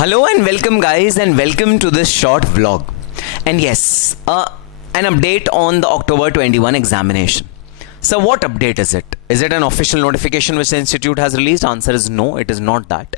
Hello and welcome guys, and welcome to this short vlog. And yes, an update on the October 21 examination. So what update is it? Is it an official notification which the institute has released? Answer is no, it is not that.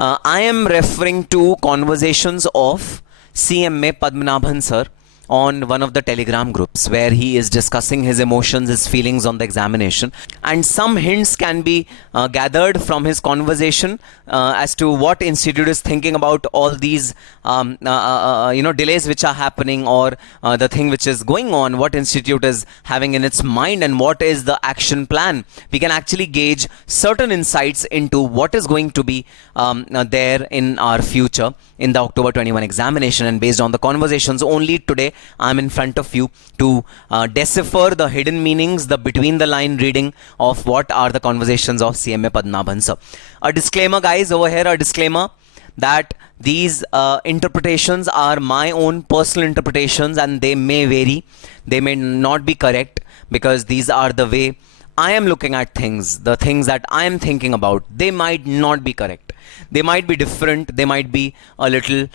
I am referring to conversations of CMA Padmanabhan sir on one of the Telegram groups where he is discussing his emotions, his feelings on the examination, and some hints can be gathered from his conversation as to what institute is thinking about all these delays which are happening, or the thing which is going on, what institute is having in its mind, and what is the action plan. We can actually gauge certain insights into what is going to be there in our future in the October 21 examination. And based on the conversations, only today I'm in front of you to decipher the hidden meanings, the between the line reading of what are the conversations of CMA Padmanabhan sir. A disclaimer guys, over here a disclaimer that these interpretations are my own personal interpretations and they may vary, they may not be correct, because these are the way I am looking at things, the things that I am thinking about. They might not be correct. They might be different. They might be a little,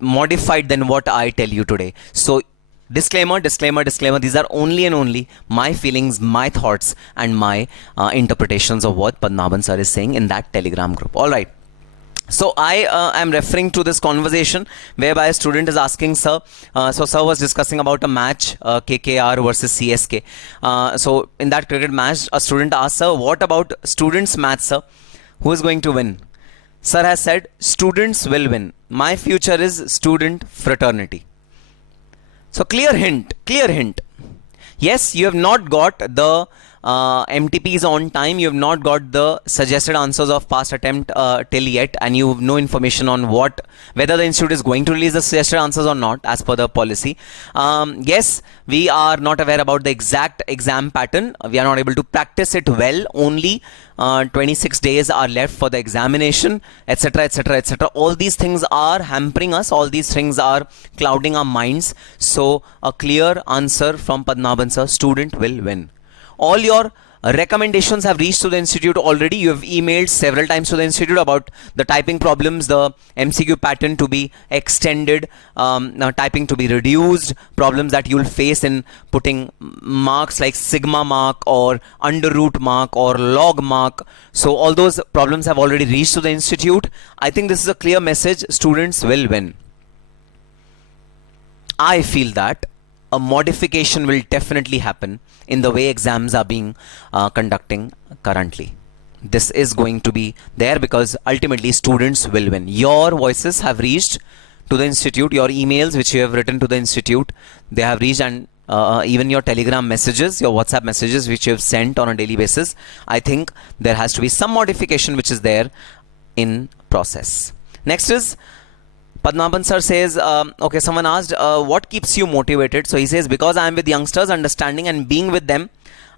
modified than what I tell you today. So, disclaimer. These are only and only my feelings, my thoughts, and my interpretations of what Padmanabhan sir is saying in that Telegram group. All right. So I am referring to this conversation whereby a student is asking sir, so sir was discussing about a match, KKR versus CSK. So in that cricket match, a student asked sir, what about students match sir? Who is going to win? Sir has said, students will win. My future is student fraternity. So clear hint. Yes, you have not got the MTPs on time, you have not got the suggested answers of past attempt till yet, and you have no information on whether the institute is going to release the suggested answers or not as per the policy. Yes, we are not aware about the exact exam pattern. We are not able to practice it well. Only 26 days are left for the examination, etc. All these things are hampering us. All these things are clouding our minds. So a clear answer from Padmanabhan sir: student will win. All your recommendations have reached to the institute already. You have emailed several times to the institute about the typing problems, the MCQ pattern to be extended, typing to be reduced, problems that you will face in putting marks like sigma mark or under root mark or log mark. So all those problems have already reached to the institute. I think this is a clear message: students will win. I feel that a modification will definitely happen in the way exams are being conducting currently. This is going to be there because ultimately students will win. Your voices have reached to the institute, your emails which you have written to the institute, they have reached, and even your Telegram messages, your WhatsApp messages which you have sent on a daily basis. I think there has to be some modification which is there in process. Next is Padmanabhan sir says, okay, someone asked, what keeps you motivated? So he says, because I am with youngsters, understanding and being with them,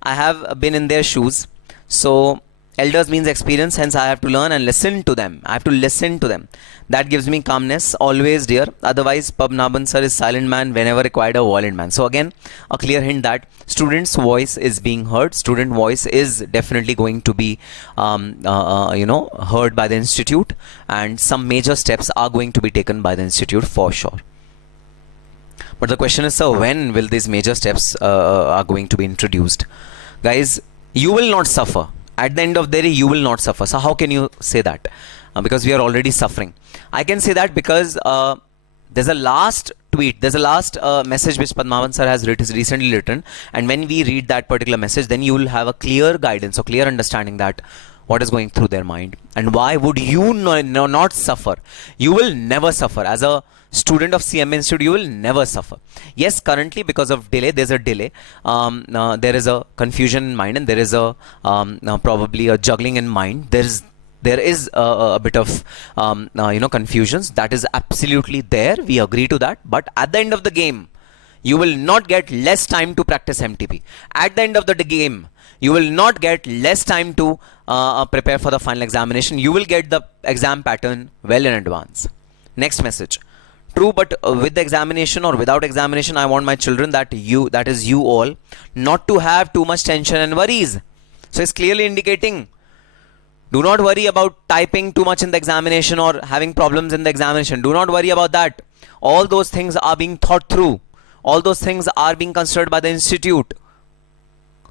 I have been in their shoes. So elders means experience, hence I have to learn and listen to them. I have to listen to them. That gives me calmness, always dear. Otherwise, Padmanabhan sir is silent man, whenever required a violent man. So again, a clear hint that student's voice is being heard. Student voice is definitely going to be, heard by the institute, and some major steps are going to be taken by the institute for sure. But the question is, sir, when will these major steps are going to be introduced? Guys, you will not suffer. At the end of the day, you will not suffer. So how can you say that? Because we are already suffering. I can say that because there's a last tweet, there's a last message which Padmanabhan sir has recently written, and when we read that particular message, then you will have a clear guidance or clear understanding that what is going through their mind and why would you not suffer. You will never suffer. As a student of CMA Institute, you will never suffer. Yes, currently because of delay, there's a delay. There is a confusion in mind, and there is a probably a juggling in mind. There is a bit of confusions. That is absolutely there. We agree to that. But at the end of the game, you will not get less time to practice MTP. At the end of the game, you will not get less time to prepare for the final examination. You will get the exam pattern well in advance. Next message. True, but with the examination or without examination, I want my children, that is you all, not to have too much tension and worries. So it's clearly indicating Do not worry about typing too much in the examination or having problems in the examination. Do not worry about that. All those things are being thought through. All those things are being considered by the institute.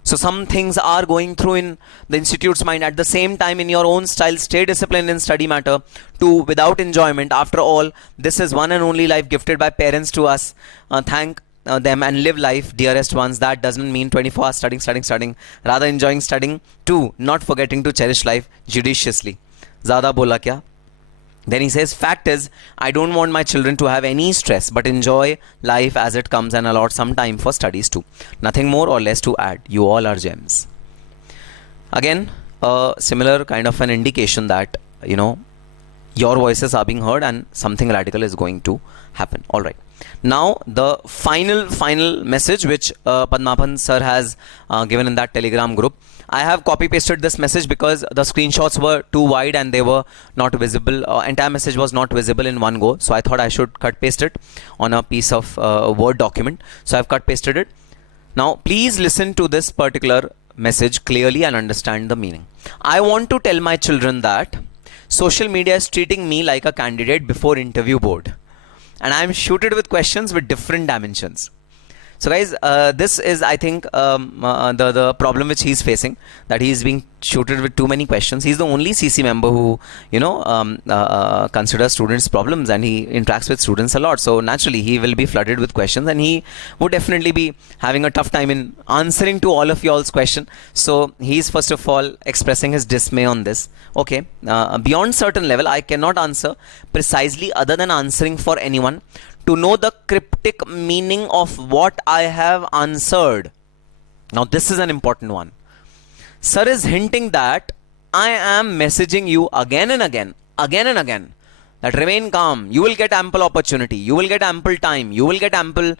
So some things are going through in the institute's mind. At the same time, in your own style, stay disciplined in study matter. 2, without enjoyment. After all, this is one and only life gifted by parents to us. Thank them and live life, dearest ones. That doesn't mean 24 hours studying. Rather enjoying studying. 2, not forgetting to cherish life judiciously. Zyada bola kya? Then he says, fact is, I don't want my children to have any stress, but enjoy life as it comes and allot some time for studies too. Nothing more or less to add. You all are gems. Again, a similar kind of an indication that, your voices are being heard and something radical is going to happen. All right. Now, the final message which Padmapan sir has given in that Telegram group. I have copy pasted this message because the screenshots were too wide and they were not visible. Entire message was not visible in one go. So I thought I should cut paste it on a piece of Word document. So I've cut pasted it. Now, please listen to this particular message clearly and understand the meaning. I want to tell my children that social media is treating me like a candidate before interview board. And I am shooted with questions with different dimensions. So guys, this is, I think, the problem which he's facing, that he's being shooted with too many questions. He's the only CC member who, considers students' problems, and he interacts with students a lot. So naturally, he will be flooded with questions, and he would definitely be having a tough time in answering to all of y'all's question. So he's first of all expressing his dismay on this. Okay, beyond certain level, I cannot answer precisely other than answering for anyone to know the cryptic meaning of what I have answered. Now this is an important one. Sir is hinting that I am messaging you again and again, that remain calm, you will get ample opportunity, you will get ample time, you will get ample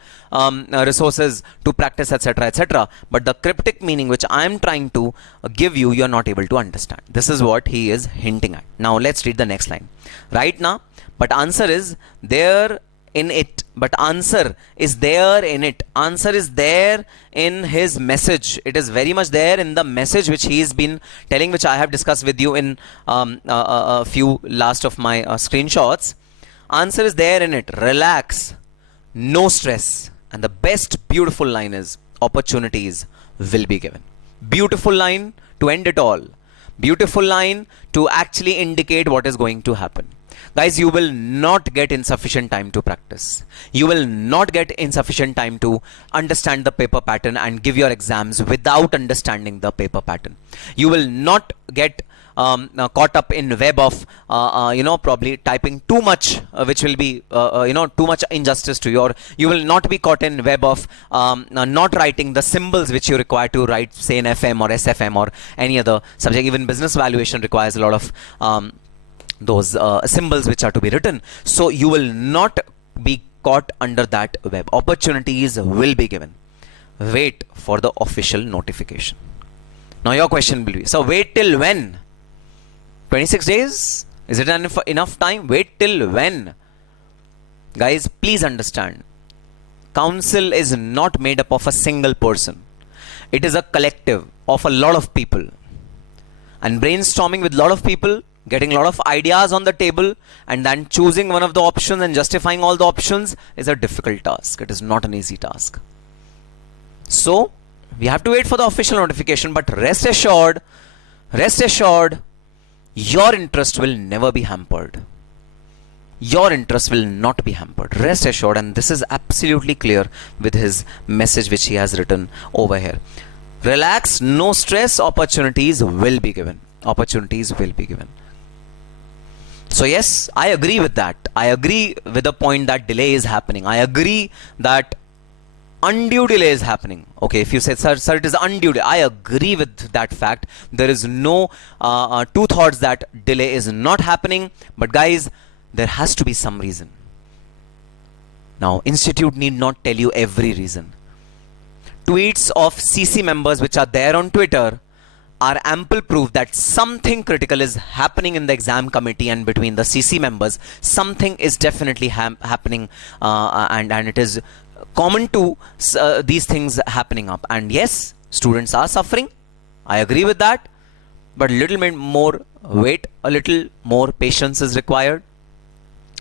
resources to practice, etc. But the cryptic meaning which I am trying to give you, you are not able to understand. This is what he is hinting at. Now let's read the next line. Right now, but answer is there in it, but answer is there in it. Answer is there in his message. It is very much there in the message which he's been telling, which I have discussed with you in a few last of my screenshots. Answer is there in it. Relax, no stress, and the best beautiful line is opportunities will be given. Beautiful line to end it all. Beautiful line to actually indicate what is going to happen. Guys, you will not get insufficient time to practice. You will not get insufficient time to understand the paper pattern and give your exams without understanding the paper pattern. You will not get caught up in web of probably typing too much, which will be too much injustice to your. You will not be caught in web of not writing the symbols which you require to write, say, in FM or SFM or any other subject. Even business valuation requires a lot of those symbols which are to be written. So you will not be caught under that web. Opportunities will be given. Wait for the official notification. Now your question will be, so wait till when? 26 days? Is it enough time? Wait till when? Guys, please understand. Council is not made up of a single person. It is a collective of a lot of people. And brainstorming with a lot of people, getting a lot of ideas on the table, and then choosing one of the options and justifying all the options is a difficult task. It is not an easy task. So, we have to wait for the official notification, but rest assured, your interest will never be hampered. Your interest will not be hampered. Rest assured, and this is absolutely clear with his message which he has written over here. Relax, no stress, opportunities will be given. Opportunities will be given. So yes, I agree with that. I agree with the point that delay is happening. I agree that undue delay is happening. Okay, if you say, sir, it is undue delay, I agree with that fact. There is no two thoughts that delay is not happening. But guys, there has to be some reason. Now, Institute need not tell you every reason. Tweets of CC members which are there on Twitter are ample proof that something critical is happening in the exam committee and between the CC members. Something is definitely happening, and it is common to these things happening up. And yes, students are suffering. I agree with that. but a little bit more wait, a little more patience is required.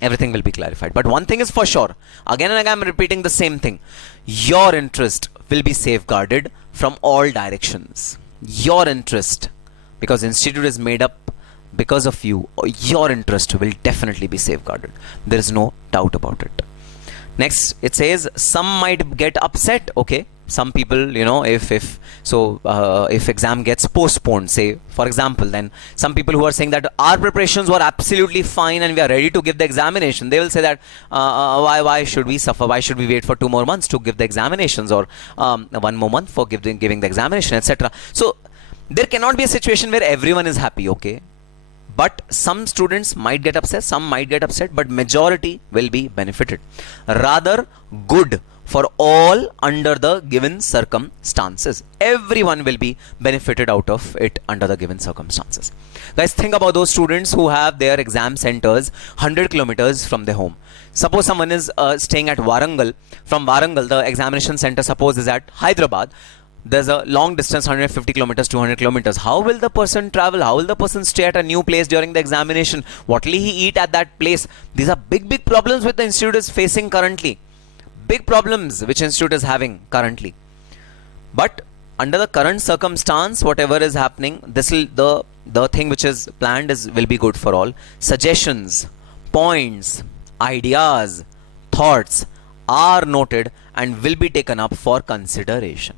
Everything will be clarified. But one thing is for sure, again and again I'm repeating the same thing. Your interest will be safeguarded from all directions. Your interest, because institute is made up because of you, your interest will definitely be safeguarded. There is no doubt about it. Next, it says some might get upset. Okay, some people, if exam gets postponed, say for example, then some people who are saying that our preparations were absolutely fine and we are ready to give the examination, they will say that why should we suffer, why should we wait for 2 more months to give the examinations, or 1 more month for giving the examination, etc. So there cannot be a situation where everyone is happy. Okay, but some students might get upset, some might get upset, but majority will be benefited. Rather good for all under the given circumstances. Everyone will be benefited out of it under the given circumstances. Guys, think about those students who have their exam centers 100 kilometers from their home. Suppose someone is staying at Warangal. From Warangal, the examination center suppose is at Hyderabad. There's a long distance, 150 kilometers, 200 kilometers. How will the person travel? How will the person stay at a new place during the examination? What will he eat at that place? These are big problems which the institute is facing currently. Big problems which institute is having currently. But under the current circumstance, whatever is happening, this will the thing which is planned will be good for all. Suggestions, points, ideas, thoughts are noted and will be taken up for consideration.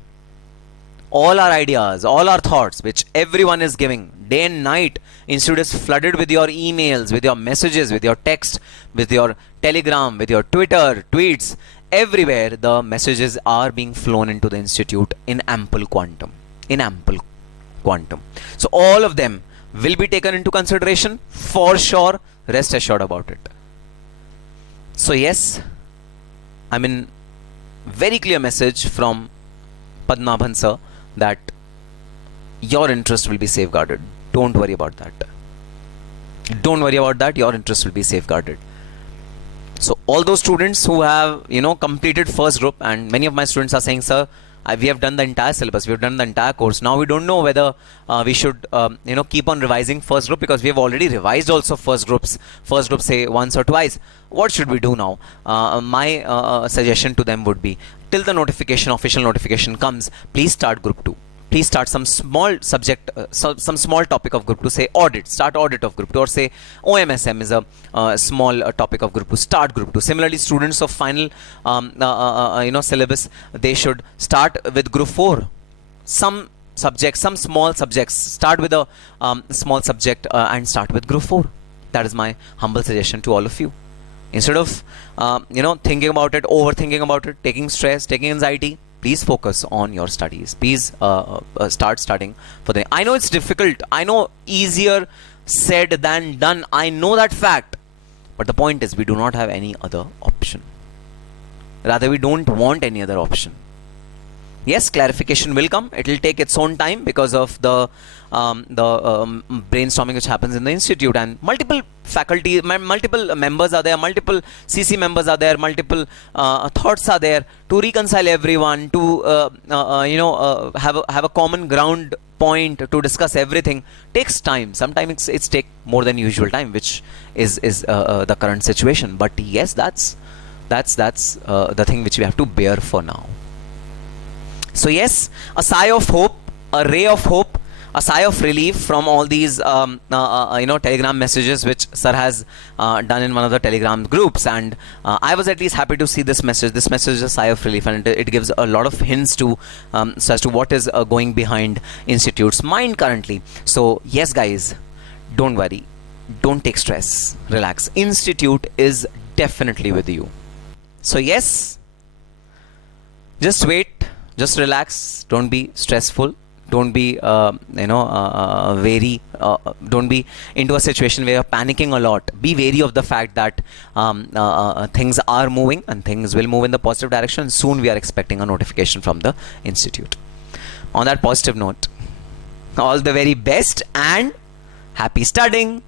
All our ideas, all our thoughts, which everyone is giving day and night, institute is flooded with your emails, with your messages, with your text, with your telegram, with your Twitter, tweets. Everywhere the messages are being flown into the institute in ample quantum. So all of them will be taken into consideration for sure. Rest assured about it. So yes, I mean, very clear message from Padmanabhan sir that your interest will be safeguarded. Don't worry about that. Don't worry about that. Your interest will be safeguarded. So all those students who have completed first group, and many of my students are saying, sir, we have done the entire syllabus, we have done the entire course. Now we don't know whether we should keep on revising first group, because we have already revised also first group say once or twice. What should we do now? My suggestion to them would be, till the official notification comes, please start group 2. Please start some small subject, some small topic of group 2. Say audit, start audit of group 2, or say OMSM is a small topic of group 2. Start group 2. Similarly, students of final syllabus, they should start with group 4. Some subjects, some small subjects, start with a small subject and start with group 4. That is my humble suggestion to all of you. Instead of thinking about it, overthinking about it, taking stress, taking anxiety, please focus on your studies. Please start studying for them. I know it's difficult. I know easier said than done. I know that fact. But the point is, we do not have any other option. Rather, we don't want any other option. Yes, clarification will come. It will take its own time because of the brainstorming which happens in the institute, and multiple faculty, multiple members are there, multiple CC members are there, multiple thoughts are there to reconcile everyone, to have a common ground point to discuss everything. Takes time. Sometimes it's take more than usual time, which is the current situation. But yes, that's the thing which we have to bear for now. So yes, a sigh of hope, a ray of hope, a sigh of relief from all these telegram messages which sir has done in one of the telegram groups, and I was at least happy to see this message. This message is a sigh of relief, and it gives a lot of hints to as to what is going behind institute's mind currently. So yes guys, don't worry, don't take stress, relax. Institute is definitely with you. So yes, just wait. Just relax. Don't be stressful. Don't be, don't be into a situation where you're panicking a lot. Be wary of the fact that things are moving and things will move in the positive direction. Soon we are expecting a notification from the institute. On that positive note, all the very best and happy studying.